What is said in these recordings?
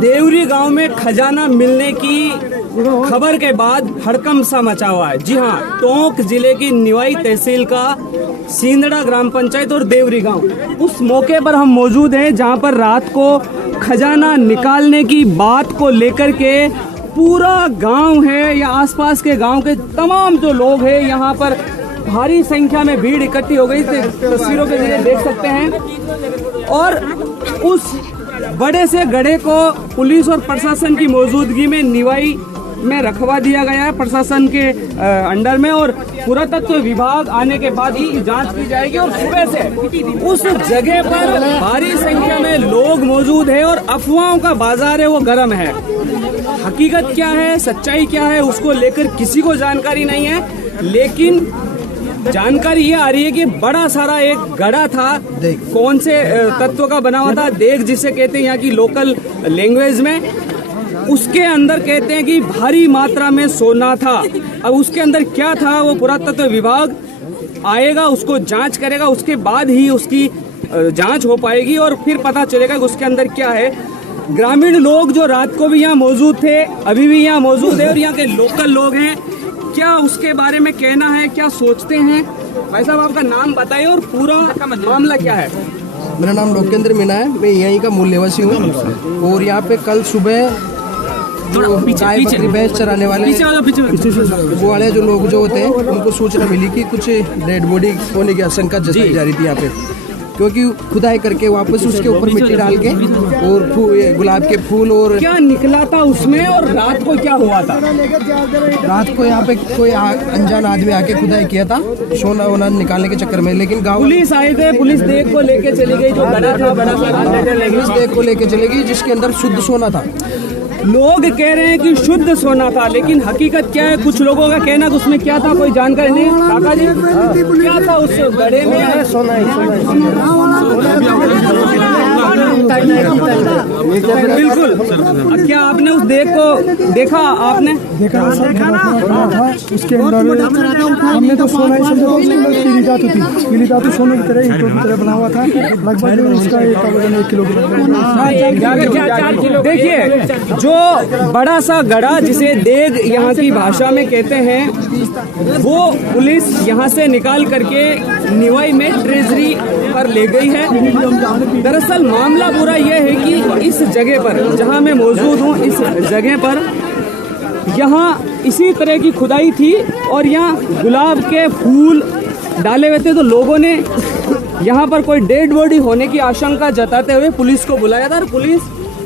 देवरी गांव में खजाना मिलने की खबर के बाद हड़कंप सा मचा हुआ है। जी हाँ, टोंक जिले की निवाई तहसील का सिंदड़ा ग्राम पंचायत और देवरी गांव, उस मौके पर हम मौजूद हैं जहां पर रात को खजाना निकालने की बात को लेकर के पूरा गांव है या आसपास के गांव के तमाम जो लोग हैं यहाँ पर भारी संख्या में भीड़ इकट्ठी हो गई। तस्वीरों के जरिए देख सकते हैं। और उस बड़े से गड्ढे को पुलिस और प्रशासन की मौजूदगी में निवाई में रखवा दिया गया है, प्रशासन के अंडर में। और पुरातत्व विभाग आने के बाद ही जांच की जाएगी। और सुबह से उस जगह पर भारी संख्या में लोग मौजूद है और अफवाहों का बाजार है वो गर्म है। हकीकत क्या है, सच्चाई क्या है, उसको लेकर किसी को जानकारी नहीं है। लेकिन जानकारी ये आ रही है कि बड़ा सारा एक गड्ढा था, कौन से तत्व का बना हुआ था, देग जिसे कहते हैं यहाँ की लोकल लैंग्वेज में, उसके अंदर कहते हैं कि भारी मात्रा में सोना था। अब उसके अंदर क्या था वो पुरातत्व विभाग आएगा, उसको जांच करेगा, उसके बाद ही उसकी जांच हो पाएगी और फिर पता चलेगा कि उसके अंदर क्या है। ग्रामीण लोग जो रात को भी यहाँ मौजूद थे, अभी भी यहाँ मौजूद है और यहाँ के लोकल लोग हैं, क्या उसके बारे में कहना है, क्या सोचते हैं। भाई साहब, आपका नाम बताइए और पूरा मामला क्या है। मेरा नाम लोकेंद्र मीना है, मैं यहीं का मूल निवासी हूँ। और यहाँ पे कल सुबह गाय बकरी भैंस चराने वाले वो वाले जो लोग जो होते हैं उनको सूचना मिली कि कुछ डेड बॉडी होने की आशंका जताई जा रही थी यहाँ पे, क्योंकि खुदाई करके वापस उसके ऊपर मिट्टी डाल के और गुलाब के फूल और क्या निकला था उसमें और रात को क्या हुआ था। रात को यहाँ पे कोई अनजान आदमी आके खुदाई किया था सोना वोना निकालने के चक्कर में। लेकिन गाँव पुलिस आए थे, पुलिस देख को लेके चली गई, जो गड्ढा था बड़ा पुलिस देख को लेके चली गई जिसके अंदर शुद्ध सोना था। लोग कह रहे हैं कि शुद्ध सोना था, लेकिन हकीकत क्या है, कुछ लोगों का कहना कि उसमें क्या था कोई जानकारी नहीं। काका जी, क्या था उस गड्ढे में? सोना ही बिल्कुल। क्या आपने उस देख को देखा? आपने देखा था उसके अंदर हमने तो सोना ही समझा, उसके अंदर पीली धातु थी, पीली धातु सोने की तरह ईंटों की तरह बना हुआ था। लगभग उसका एक किलो। देखिए, जो बड़ा सा गड्ढा जिसे देग यहाँ की भाषा में कहते हैं, वो पुलिस यहाँ से निकाल करके निवाई में ट्रेजरी पर ले गई है। दरअसल मामला पूरा यह है कि इस जगह पर जहाँ मैं मौजूद हूँ, इस जगह पर यहाँ इसी तरह की खुदाई थी और यहाँ गुलाब के फूल डाले हुए थे। तो लोगों ने यहाँ पर कोई डेड बॉडी होने की आशंका जताते हुए पुलिस को बुलाया था। और पुलिस,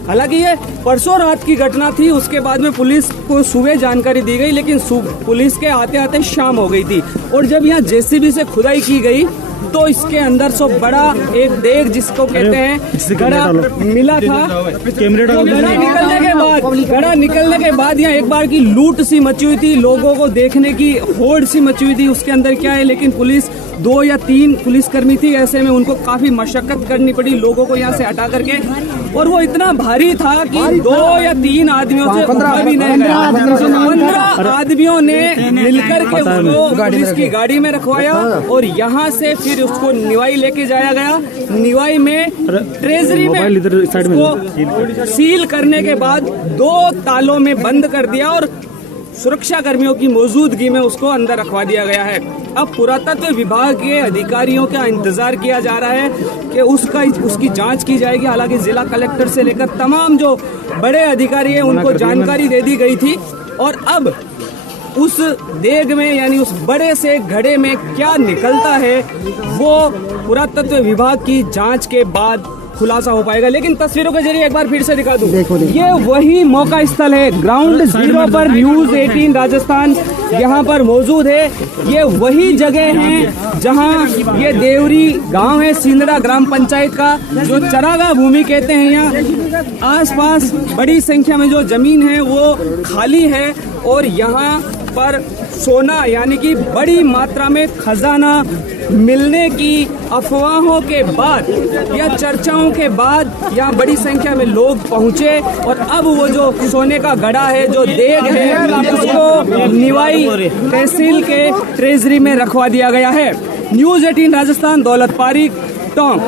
हालांकि ये परसों रात की घटना थी, उसके बाद में पुलिस को सुबह जानकारी दी गई, लेकिन पुलिस के आते आते शाम हो गई थी। और जब यहाँ जेसीबी से खुदाई की गई तो इसके अंदर सो बड़ा एक देग जिसको कहते हैं गड्ढा मिला था। गड्ढा निकलने के बाद यहाँ एक बार की लूट सी मची हुई थी, लोगों को देखने की होड़ सी मची हुई थी उसके अंदर क्या है। लेकिन पुलिस 2 या 3 पुलिसकर्मी थी, ऐसे में उनको काफी मशक्कत करनी पड़ी लोगों को यहाँ से हटा करके। और वो इतना भारी था कि 2 या 3 आदमियों से उठा भी नहीं गया। 15 आदमियों ने मिलकर के उसको पुलिस की गाड़ी में रखवाया और यहाँ से फिर उसको निवाई लेके जाया गया। निवाई में ट्रेजरी में उसको सील करने के बाद 2 तालों में बंद कर दिया और सुरक्षा कर्मियों की मौजूदगी में उसको अंदर रखवा दिया गया है। अब पुरातत्व विभाग के अधिकारियों का इंतजार किया जा रहा है कि उसकी जांच की जाएगी। हालांकि जिला कलेक्टर से लेकर तमाम जो बड़े अधिकारी हैं उनको जानकारी दे दी गई थी। और अब उस देग में यानी उस बड़े से घड़े में क्या निकलता है वो पुरातत्व विभाग की जांच के बाद खुलासा हो पाएगा। लेकिन तस्वीरों के जरिए एक बार फिर से दिखा दूं, ये वही मौका स्थल है, ग्राउंड जीरो पर न्यूज़ 18 राजस्थान यहाँ पर मौजूद है। ये वही जगह है जहाँ ये देवरी गांव है, सिंदड़ा ग्राम पंचायत का, जो चरागाह भूमि कहते हैं। यहाँ आसपास बड़ी संख्या में जो जमीन है वो खाली है और यहाँ पर सोना यानी कि बड़ी मात्रा में खजाना मिलने की अफवाहों के बाद या चर्चाओं के बाद यहाँ बड़ी संख्या में लोग पहुंचे। और अब वो जो सोने का गड्ढा है, जो देग है, उसको निवाई तहसील के ट्रेजरी में रखवा दिया गया है। न्यूज़ 18 राजस्थान, दौलत पारिक, टोंक।